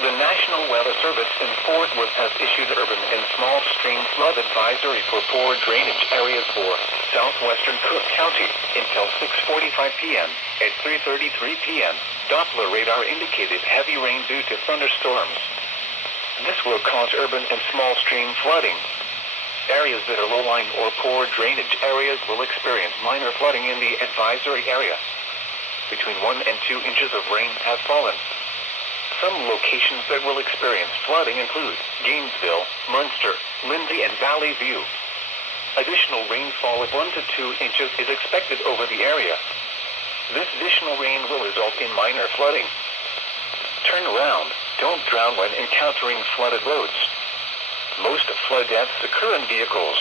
The National Weather Service in Fort Worth has issued urban and small stream flood advisory for poor drainage areas for southwestern Cook County until 6:45 p.m. At 3:33 p.m., Doppler radar indicated heavy rain due to thunderstorms. This will cause urban and small stream flooding. Areas that are low-lying or poor drainage areas will experience minor flooding in the advisory area. Between 1 and 2 inches of rain have fallen. Some locations that will experience flooding include Gainesville, Munster, Lindsay, and Valley View. Additional rainfall of 1 to 2 inches is expected over the area. This additional rain will result in minor flooding. Turn around. Don't drown when encountering flooded roads. Most flood deaths occur in vehicles.